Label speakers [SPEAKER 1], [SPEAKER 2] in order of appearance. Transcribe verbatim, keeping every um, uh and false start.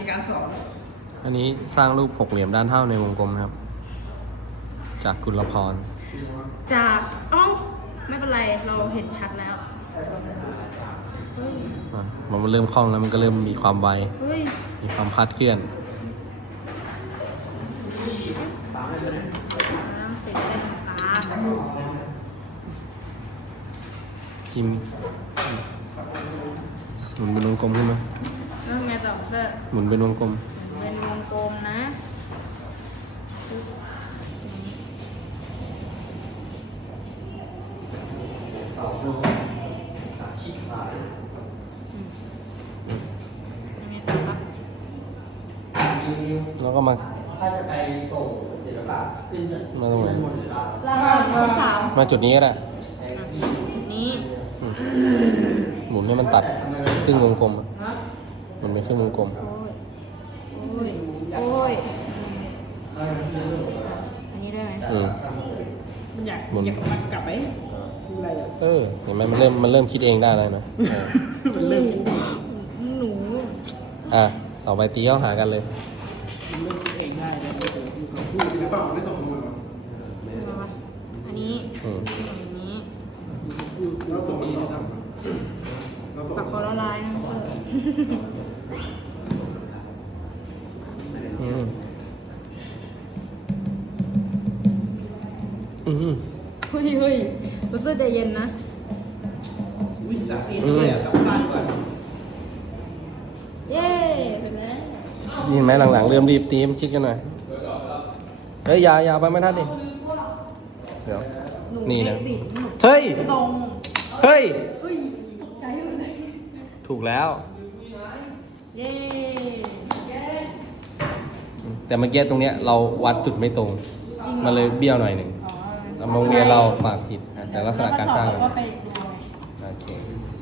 [SPEAKER 1] การสอน
[SPEAKER 2] อันนี้สร้างรูปหกเหลี่ยมด้านเท่าในวงกลมนะครับ จากกุลพร
[SPEAKER 3] จากอ้องไม่เป็นไรเราเห็นชัดแล้วเฮ้ย
[SPEAKER 2] อ่ะมันเริ่มคล่องแล้วมันก็เริ่มมีความไว
[SPEAKER 3] เฮ้ย
[SPEAKER 2] มีความคลาดเคลื่อน
[SPEAKER 3] น้ำติดเส้นตา
[SPEAKER 2] จิ้มหมุนเป็นวงกลมขึ้นไหม
[SPEAKER 3] แล้วไงต่อเพื่อ
[SPEAKER 2] หมุนเป็นวงกลม
[SPEAKER 3] เป็นวงกลมนะยังไงต่อครับ
[SPEAKER 2] แล้วก็มา
[SPEAKER 1] ถ้าจะไปส่งศิลปะขึ้นจะ
[SPEAKER 2] มาตรงไหน
[SPEAKER 3] ล่างข้อสาม
[SPEAKER 2] มาจุดนี้ก็ได้
[SPEAKER 3] นี้
[SPEAKER 2] อืมหมุนให้มันตัดครึ่งวงกลมอะหมุนเป็นครึ่งวงกลม
[SPEAKER 3] โอ้ยโอ้ยโอ้ยอันนี้ได้ไหม
[SPEAKER 2] อืม
[SPEAKER 1] มันอยาก
[SPEAKER 2] หมุน
[SPEAKER 1] อยากกลับไปอะไรอ่ะ
[SPEAKER 2] เออเห็นไหมมันเริ่มมันเริ่มคิดเองได้แล้วนะเออ
[SPEAKER 1] มันเริ่มคิด
[SPEAKER 3] หนู
[SPEAKER 2] อ่ะต่อไปตีเข้าหากันเลย
[SPEAKER 1] มันเริ่มคิดเองได้แล้วมันจะอยู่กับผู้ศิลปะไม่ส่งมือ
[SPEAKER 3] มาปะอันนี้
[SPEAKER 2] อืม
[SPEAKER 3] อันนี้
[SPEAKER 1] แล้วส่งนี้นะครับ
[SPEAKER 3] ปักคอละลายนะเพื่อน
[SPEAKER 2] อืมอืม
[SPEAKER 3] เฮ้ยเฮ้ยรู้สึกใจเย็นนะ
[SPEAKER 1] วิสาทีสวยอ่ะกลับบ้านก่อน
[SPEAKER 3] เย้เสร็จแล้ว
[SPEAKER 2] ยินไหมหลังๆเริ่มรีบตีมนชิดกันหน่อยเฮ้ยอยาอยาไปไม่ทันดิเดี๋ยว
[SPEAKER 3] หนู
[SPEAKER 2] นี่
[SPEAKER 3] เล
[SPEAKER 2] นะ
[SPEAKER 3] ขสิบหนู
[SPEAKER 2] เฮ้ย
[SPEAKER 3] ตรง
[SPEAKER 2] เฮ้ย
[SPEAKER 3] เฮ้ยตกใจหมดเลย
[SPEAKER 2] ถูกแล้ว
[SPEAKER 3] เย้
[SPEAKER 2] แต่เมื่อกี้ตรงเนี้ยเราวัดจุดไม่ตรง มันเลยเบี้ยวหน่อยหนึ่ง
[SPEAKER 3] อ๋อ
[SPEAKER 2] แล้วโรงเรียนเราปากผิดอ่ะแต่ลักษณะการสร้าง
[SPEAKER 3] แล้วก็ไปดูไง
[SPEAKER 2] โอเค